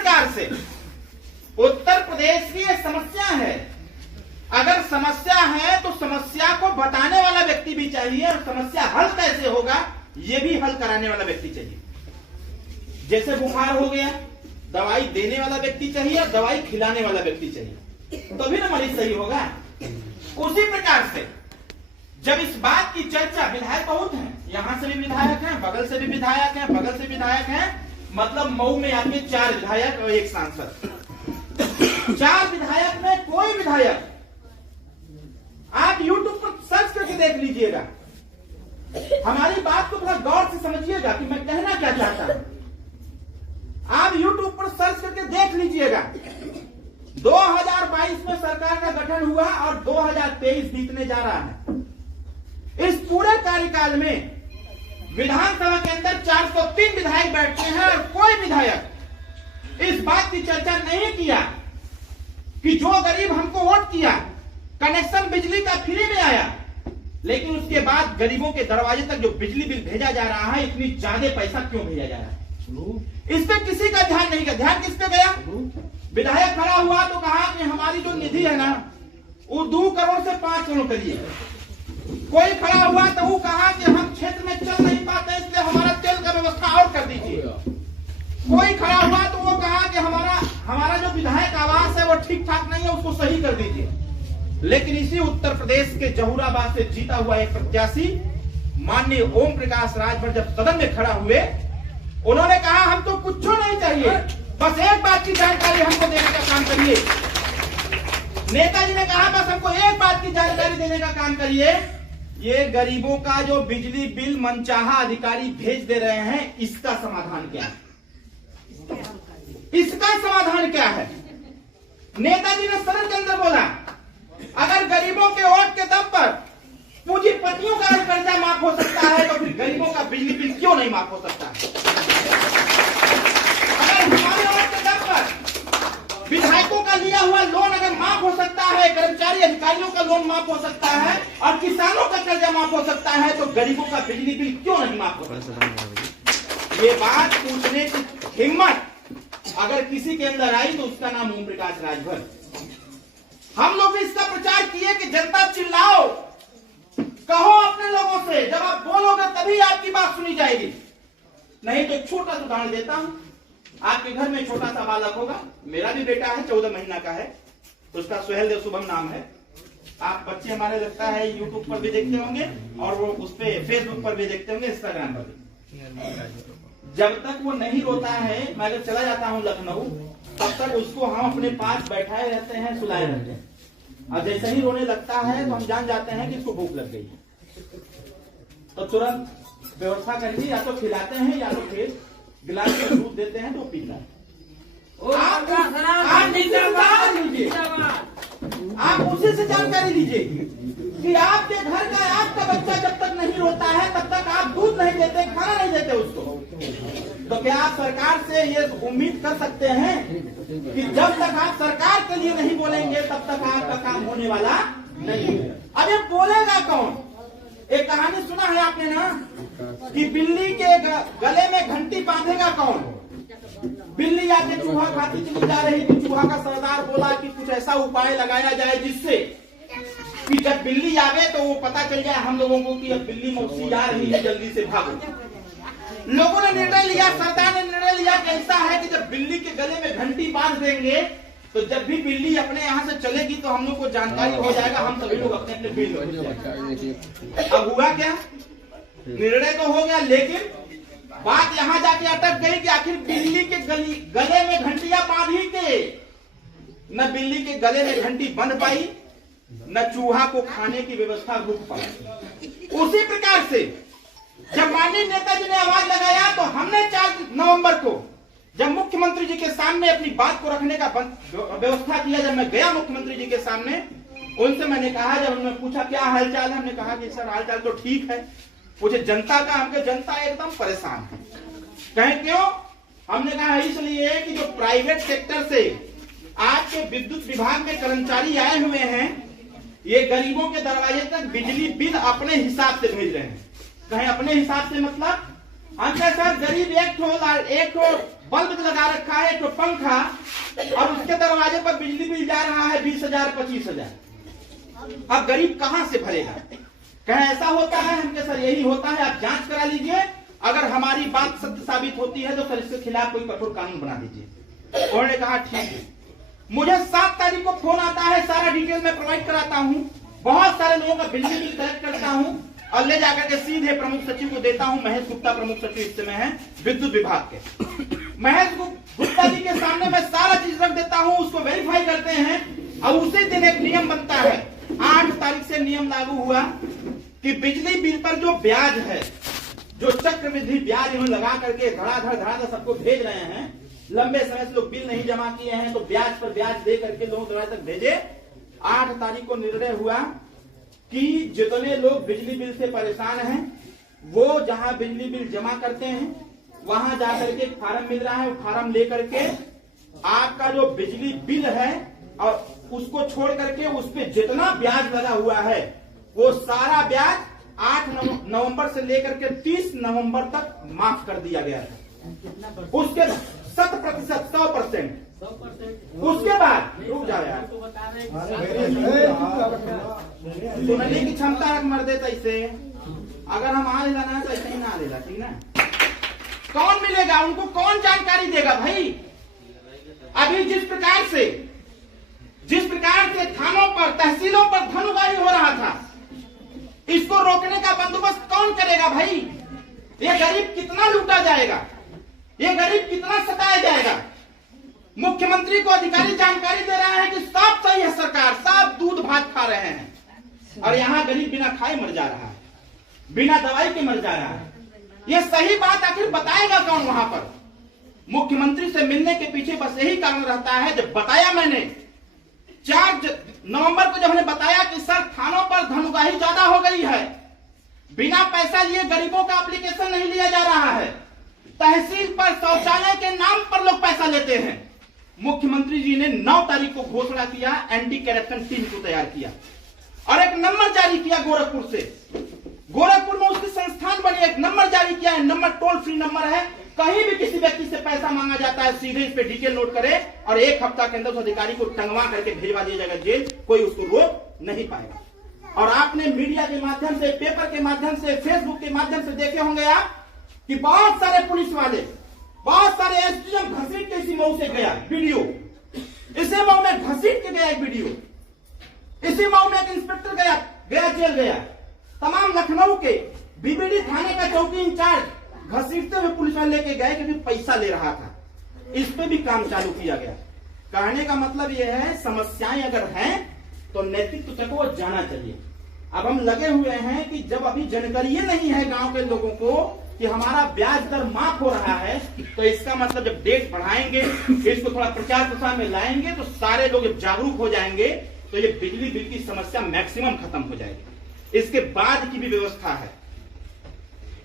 प्रकार से उत्तर प्रदेश की एक समस्या है। अगर समस्या है तो समस्या को बताने वाला व्यक्ति भी चाहिए और समस्या हल कैसे होगा ये भी हल कराने वाला व्यक्ति चाहिए। जैसे बुखार हो गया, दवाई देने वाला व्यक्ति चाहिए और दवाई खिलाने वाला व्यक्ति चाहिए, तभी ना मरीज सही होगा। उसी प्रकार से जब इस बात की चर्चा, विधायक बहुत हैं, यहां से भी विधायक हैं, बगल से भी विधायक हैं, बगल से विधायक हैं, मतलब मऊ में आपके 4 विधायक और 1 सांसद। 4 विधायक में कोई विधायक, आप YouTube पर सर्च करके देख लीजिएगा, हमारी बात को थोड़ा गौर से समझिएगा कि मैं कहना क्या चाहता हूं। आप YouTube पर सर्च करके देख लीजिएगा, 2022 में सरकार का गठन हुआ और 2023 बीतने जा रहा है। इस पूरे कार्यकाल में विधानसभा के अंदर 403 विधायक बैठते हैं और कोई विधायक इस बात की चर्चा नहीं किया कि जो गरीब हमको वोट किया, कनेक्शन बिजली का फ्री में आया, लेकिन उसके बाद गरीबों के दरवाजे तक जो बिजली बिल भेजा जा रहा है, इतनी ज्यादा पैसा क्यों भेजा जा रहा है? इस पे किसी का ध्यान नहीं गया। ध्यान किस पे गया? विधायक खड़ा हुआ तो कहा कि हमारी जो निधि है ना, वो 2 करोड़ से 5 करोड़ करिए। कोई खड़ा हुआ तो वो कहा कि हम क्षेत्र में चल नहीं पाते, इसलिए हमारा तेल का व्यवस्था और कर दीजिए। कोई खड़ा हुआ तो वो कहा कि हमारा जो विधायक आवास है वो ठीक ठाक नहीं है, उसको सही कर दीजिए। लेकिन इसी उत्तर प्रदेश के जहूराबाद से जीता हुआ एक प्रत्याशी माननीय ओम प्रकाश राजभर जब सदन में खड़ा हुए, उन्होंने कहा हम तो कुछ नहीं चाहिए, बस एक बात की जानकारी हमको देने का काम करिए। नेताजी ने कहा बस हमको एक बात की जानकारी देने का काम करिए, ये गरीबों का जो बिजली बिल मनचाहा अधिकारी भेज दे रहे हैं, इसका समाधान क्या है? इसका समाधान क्या है? नेताजी ने सदन के अंदर बोला, अगर गरीबों के वोट के दम पर पूंजीपतियों का कर्जा माफ हो सकता है तो फिर गरीबों का बिजली बिल क्यों नहीं माफ हो सकता है? अगर हमारे वोट के दम पर विधायकों का लिया हुआ लोन अगर माफ हो सकता है, कर्मचारी अधिकारियों का लोन माफ हो सकता है और किसानों का कर्जा माफ हो सकता है, तो गरीबों का बिजली बिल क्यों नहीं माफ हो सकता है? ये बात पूछने की हिम्मत अगर किसी के अंदर आई तो उसका नाम ओम प्रकाश राजभर। हम लोग भी इसका प्रचार किए कि जनता चिल्लाओ, कहो अपने लोगों से, जब आप बोलोगे तभी आपकी बात सुनी जाएगी। नहीं तो छोटा सा उदाहरण देता हूं, आपके घर में छोटा सा बालक होगा, मेरा भी बेटा है, 14 महीना का है, उसका सुहेल देव शुभम नाम है। आप बच्चे हमारे लगता है यूट्यूब पर भी देखते होंगे और वो उस पे फेसबुक पर भी देखते होंगे, इंस्टाग्राम पर भी। जब तक वो नहीं रोता है, मैं अगर चला जाता हूँ लखनऊ, तब तक उसको हम अपने पास बैठाए रहते हैं, सुलाए रहते हैं, और जैसे ही रोने लगता है तो हम जान जाते हैं कि इसको भूख लग गई, तो तुरंत व्यवस्था करके या तो खिलाते हैं या तो फिर गिलास में दूध देते हैं तो पीता है। आप उसी से जानकारी लीजिए कि आपके घर का आपका बच्चा जब तक नहीं रोता है तब तक आप दूध नहीं देते, खाना नहीं देते उसको। तो क्या आप सरकार से ये उम्मीद कर सकते हैं कि जब तक आप सरकार के लिए नहीं बोलेंगे तब तक आपका काम होने वाला नहीं है? अब ये बोलेगा कौन? एक कहानी सुना है आपने ना कि बिल्ली के गले में घंटी बांधेगा कौन? बिल्ली आके चूहा खाती चली जा रही थी, चूहा का सरदार बोला कि कुछ ऐसा उपाय लगाया जाए जिससे कि जब बिल्ली आवे तो वो पता चल जाए हम लोगों को कि अब बिल्ली मौसी आ रही है, जल्दी से भागो। लोगों ने निर्णय लिया, सरकार ने निर्णय लिया कि ऐसा है कि जब बिल्ली के गले में घंटी बांध देंगे तो जब भी बिल्ली अपने यहाँ से चलेगी तो हम लोग को जानकारी हो जाएगा, हम सभी लोग अपने अपने बिल में। अब हुआ क्या? निर्णय तो हो गया, लेकिन बात यहाँ जाके अटक गई कि आखिर बिल्ली के गले में घंटियां बांधी के न बिल्ली के गले में घंटी बंध पाई न चूहा को खाने की व्यवस्था रुक पाई। उसी प्रकार से जब माननीय नेताजी ने आवाज लगाया तो हमने 4 नवंबर को जब मुख्यमंत्री जी के सामने अपनी बात को रखने का व्यवस्था किया, जब मैं गया मुख्यमंत्री जी के सामने, उनसे मैंने कहा, जब उन्होंने पूछा क्या हालचाल है, हमने कहा कि सर हालचाल तो ठीक है। पूछे जनता का, हमके जनता एकदम परेशान है। कहें क्यों? हमने कहा इसलिए कि जो प्राइवेट सेक्टर से आपके विद्युत विभाग में कर्मचारी आए हुए हैं, ये गरीबों के दरवाजे तक बिजली बिल अपने हिसाब से भेज रहे हैं। कहें अपने हिसाब से मतलब? अच्छा सर, गरीब एक बल्ब लगा रखा है, तो पंखा, और उसके दरवाजे पर बिजली बिल जा रहा है 20,000 25,000। अब गरीब कहां से भरेगा? कहें ऐसा होता है? हमके सर यही होता है, आप जांच करा लीजिए, अगर हमारी बात सत्य साबित होती है तो सर इसके खिलाफ कोई कठोर कानून बना दीजिए। उन्होंने कहा ठीक है। मुझे 7 तारीख को फोन आता है, सारा डिटेल मैं प्रोवाइड कराता हूं, बहुत सारे लोगों का बिजली बिल कलेक्ट करता हूं और ले जाकर के सीधे प्रमुख सचिव को देता हूं। महेश गुप्ता प्रमुख सचिव इस समय है विद्युत विभाग के। महेश गुप्ता जी के सामने मैं सारा चीज रख देता हूं, उसको वेरीफाई करते हैं और उसी दिन एक नियम बनता है। 8 तारीख से नियम लागू हुआ कि बिजली बिल पर जो ब्याज है, जो चक्रवृद्धि ब्याज इन्होंने लगा करके धड़ाधड़ सबको भेज रहे हैं, लंबे समय से लोग बिल नहीं जमा किए हैं तो ब्याज पर ब्याज दे करके लोगों द्वारा तक भेजे। 8 तारीख को निर्णय हुआ कि जितने लोग बिजली बिल से परेशान हैं वो जहां बिजली बिल जमा करते हैं वहां जाकर के फार्म मिल रहा है, वो फार्म लेकर के आपका जो बिजली बिल है और उसको छोड़ करके उस पर जितना ब्याज लगा हुआ है वो सारा ब्याज 8 नवंबर से लेकर के 30 नवंबर तक माफ कर दिया गया था। उसके 100%, 100%। उसके बाद रुक जाओ यार, सुनने की क्षमता रख मर देता इसे। अगर हम आ लेना है तो ऐसे ही ना लेगा, ठीक ना? कौन मिलेगा उनको, कौन जानकारी देगा भाई? अभी जिस प्रकार से थानों पर, तहसीलों पर धन उगाही हो रहा था, इसको रोकने का बंदोबस्त कौन करेगा भाई? ये गरीब कितना लूटा जाएगा, ये गरीब कितना सताया जाएगा? मुख्यमंत्री को अधिकारी जानकारी दे रहा है कि सब सही है सरकार, सब दूध भात खा रहे हैं, और यहाँ गरीब बिना खाए मर जा रहा है, बिना दवाई के मर जा रहा है। ये सही बात आखिर बताएगा कौन वहां पर? मुख्यमंत्री से मिलने के पीछे बस यही कारण रहता है। जब बताया मैंने 4 नवंबर को, जब हमने बताया कि सर थानों पर धन उगाही ज्यादा हो गई है, बिना पैसा लिए गरीबों का एप्लीकेशन नहीं लिया जा रहा है, तहसील पर शौचालय के नाम पर लोग पैसा लेते हैं, मुख्यमंत्री जी ने 9 तारीख को घोषणा किया, एंटी करप्शन टीम को तैयार किया और एक नंबर जारी किया गोरखपुर से। गोरखपुर में उसकी संस्थान बनी, एक नंबर जारी किया है, नंबर टोल फ्री नंबर है, कहीं भी किसी व्यक्ति से पैसा मांगा जाता है सीधे इस पे डिटेल नोट करे और 1 हफ्ता के अंदर उस अधिकारी को टंगवा करके भिजवा दिया जाएगा जेल, कोई उसको रोक नहीं पाएगा। और आपने मीडिया के माध्यम से, पेपर के माध्यम से, फेसबुक के माध्यम से देखे होंगे आप कि बहुत सारे पुलिस वाले, बहुत सारे एसडीएम घसीट के इसी मऊ से गया वीडियो, इसी मऊ में घसीट के गया एक वीडियो, इसी मऊ में एक इंस्पेक्टर गया जेल गया, तमाम लखनऊ के बीबीडी थाने का चौकी इंचार्ज घसीटते हुए पुलिस वाले लेके गए क्योंकि पैसा ले रहा था। इस पे भी काम चालू किया गया। कहने का मतलब यह है, समस्याएं अगर हैं तो नैतिक तक वो जाना चाहिए। अब हम लगे हुए हैं कि जब अभी जानकारी नहीं है गांव के लोगों को कि हमारा ब्याज दर माफ हो रहा है, तो इसका मतलब जब डेट बढ़ाएंगे, इसको थोड़ा प्रचार प्रसार में लाएंगे तो सारे लोग जब जागरूक हो जाएंगे तो ये बिजली बिल की समस्या मैक्सिमम खत्म हो जाएगी। इसके बाद की भी व्यवस्था है,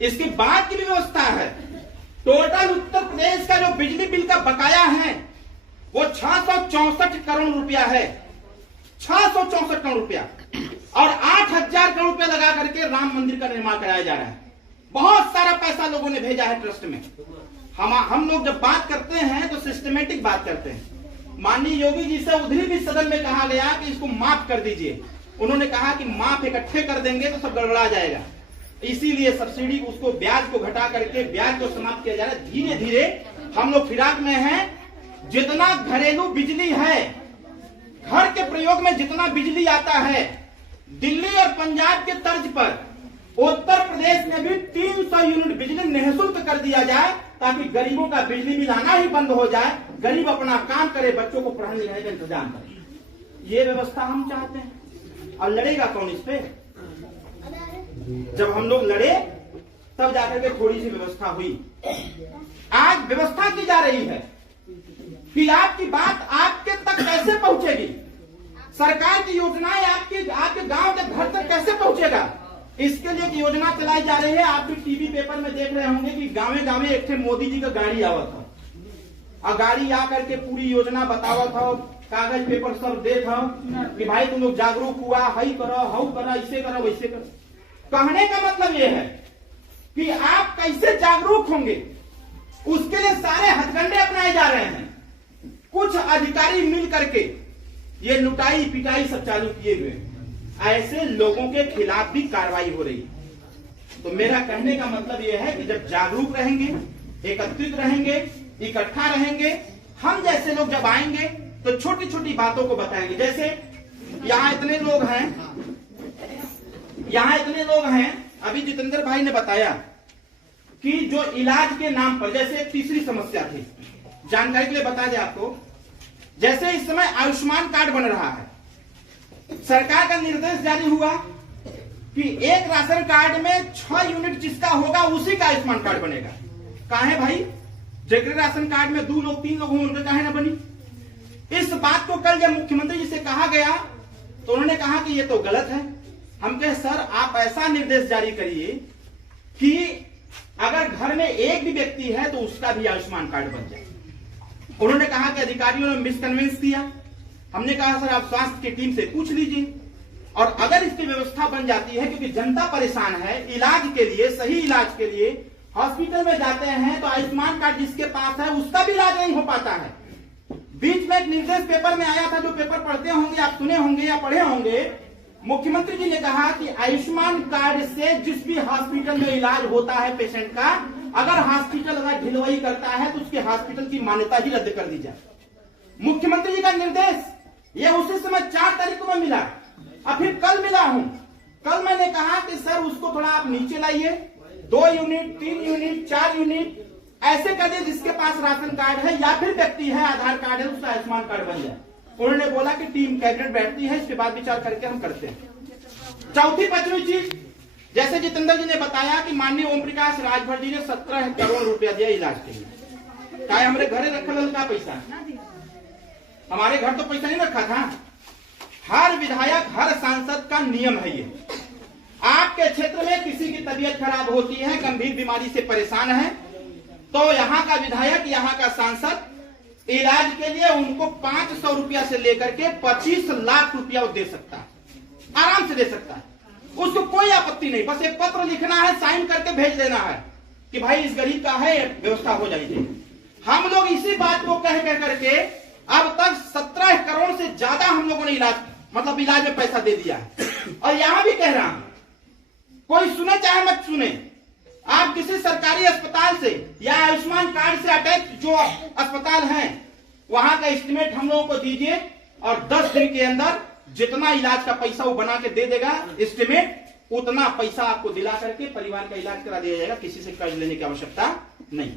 इसके बाद की भी व्यवस्था है। टोटल उत्तर प्रदेश का जो बिजली बिल का बकाया है वो 664 करोड़ रुपया है, 664 करोड़ रुपया, और 8,000 करोड़ रुपया लगा करके राम मंदिर का निर्माण कराया जा रहा है। बहुत सारा पैसा लोगों ने भेजा है ट्रस्ट में। हम लोग जब बात करते हैं तो सिस्टमेटिक बात करते हैं। माननीय योगी जी से उधर भी सदन में कहा गया कि इसको माफ कर दीजिए, उन्होंने कहा कि माफ इकट्ठे कर देंगे तो सब गड़बड़ा जाएगा, इसीलिए सब्सिडी उसको, ब्याज को घटा करके ब्याज को समाप्त किया जा रहा है। धीरे धीरे हम लोग फिराक में हैं। जितना घरेलू बिजली है, घर के प्रयोग में जितना बिजली आता है, दिल्ली और पंजाब के तर्ज पर उत्तर प्रदेश में भी 300 यूनिट बिजली निःशुल्क कर दिया जाए ताकि गरीबों का बिजली बिल आना ही बंद हो जाए, गरीब अपना काम करे, बच्चों को पढ़ाने लिखाने का इंतजाम करे। ये व्यवस्था हम चाहते हैं। और लड़ेगा कौन इस पे? जब हम लोग लड़े तब जाकर के थोड़ी सी व्यवस्था हुई। आज व्यवस्था की जा रही है कि आपकी बात आपके तक कैसे पहुंचेगी, सरकार की योजनाएं आपके गांव के घर तक कैसे पहुंचेगा, इसके लिए एक योजना चलाई जा रही है। आप भी टीवी पेपर में देख रहे होंगे कि गांवे गांवे एक थे मोदी जी का गाड़ी आवा था, और गाड़ी आकर के पूरी योजना बतावा था, कागज पेपर सब दे था कि भाई तुम लोग जागरूक हुआ, हई करो, हऊ करो, ऐसे करो, वैसे करो। कहने का मतलब यह है कि आप कैसे जागरूक होंगे, उसके लिए सारे हथकंडे अपनाए जा रहे हैं। कुछ अधिकारी मिल करके ये लुटाई पिटाई सब चालू किए हुए हैं। ऐसे लोगों के खिलाफ भी कार्रवाई हो रही है। तो मेरा कहने का मतलब यह है कि जब जागरूक रहेंगे, एकत्रित रहेंगे, इकट्ठा रहेंगे, हम जैसे लोग जब आएंगे तो छोटी छोटी बातों को बताएंगे। जैसे यहाँ इतने लोग हैं, अभी जितेंद्र भाई ने बताया कि जो इलाज के नाम पर, जैसे एक तीसरी समस्या थी, जानकारी के लिए बता दें आपको, जैसे इस समय आयुष्मान कार्ड बन रहा है, सरकार का निर्देश जारी हुआ कि एक राशन कार्ड में 6 यूनिट जिसका होगा उसी का आयुष्मान कार्ड बनेगा। काहे भाई, जेकरे राशन कार्ड में 2 लोग 3 लोग हों उनका काहे ना बनी। इस बात को कल जब मुख्यमंत्री जी से कहा गया तो उन्होंने कहा कि ये तो गलत है। हम कहे सर आप ऐसा निर्देश जारी करिए कि अगर घर में एक भी व्यक्ति है तो उसका भी आयुष्मान कार्ड बन जाए। उन्होंने कहा कि अधिकारियों ने मिसकन्विंस किया। हमने कहा सर आप स्वास्थ्य की टीम से पूछ लीजिए और अगर इसकी व्यवस्था बन जाती है, क्योंकि जनता परेशान है इलाज के लिए, सही इलाज के लिए हॉस्पिटल में जाते हैं तो आयुष्मान कार्ड जिसके पास है उसका भी इलाज नहीं हो पाता है। बीच में एक निर्देश पेपर में आया था, जो पेपर पढ़ते होंगे आप, सुने होंगे या पढ़े होंगे, मुख्यमंत्री जी ने कहा कि आयुष्मान कार्ड से जिस भी हॉस्पिटल में इलाज होता है पेशेंट का, अगर हॉस्पिटल अगर ढिलवई करता है तो उसके हॉस्पिटल की मान्यता ही रद्द कर दी जाए। मुख्यमंत्री जी का निर्देश ये उसी समय 4 तारीख को मैं मिला और फिर कल मिला हूं। कल मैंने कहा कि सर उसको थोड़ा आप नीचे लाइए, 2 यूनिट 3 यूनिट 4 यूनिट ऐसे कर दिए जिसके पास राशन कार्ड है या फिर व्यक्ति है आधार कार्ड है उसका आयुष्मान कार्ड बन जाए। उन्होंने बोला कि टीम कैबिनेट बैठती है, इसके बाद विचार करके हम करते हैं। चौथी 5वीं चीज, जैसे जितेंद्र जी ने बताया कि माननीय ओम प्रकाश राजभर जी ने 17 करोड़ रुपया दिया इलाज के लिए। क्या हमारे घरे रखल का पैसा, हमारे घर तो पैसा नहीं रखा था। हर विधायक हर सांसद का नियम है ये। आपके क्षेत्र में किसी की तबीयत खराब होती है, गंभीर बीमारी से परेशान है, तो यहाँ का विधायक, यहाँ का सांसद इलाज के लिए उनको 500 रुपया से लेकर के 25 लाख रुपया दे सकता है, आराम से दे सकता है। उसको कोई आपत्ति नहीं, बस एक पत्र लिखना है, साइन करके भेज देना है कि भाई इस गरीब का है, व्यवस्था हो जाएगी। हम लोग इसी बात को कह करके अब तक 17 करोड़ से ज्यादा हम लोगों ने इलाज में पैसा दे दिया है। और यहां भी कह रहा हूं, कोई सुने चाहे मत सुने, आप किसी सरकारी अस्पताल से या आयुष्मान कार्ड से अटैच जो अस्पताल हैं वहां का एस्टिमेट हम लोगों को दीजिए और 10 दिन के अंदर जितना इलाज का पैसा वो बना के दे देगा एस्टिमेट, उतना पैसा आपको दिला करके परिवार का इलाज करा दिया जाएगा। किसी से कर्ज लेने की आवश्यकता नहीं।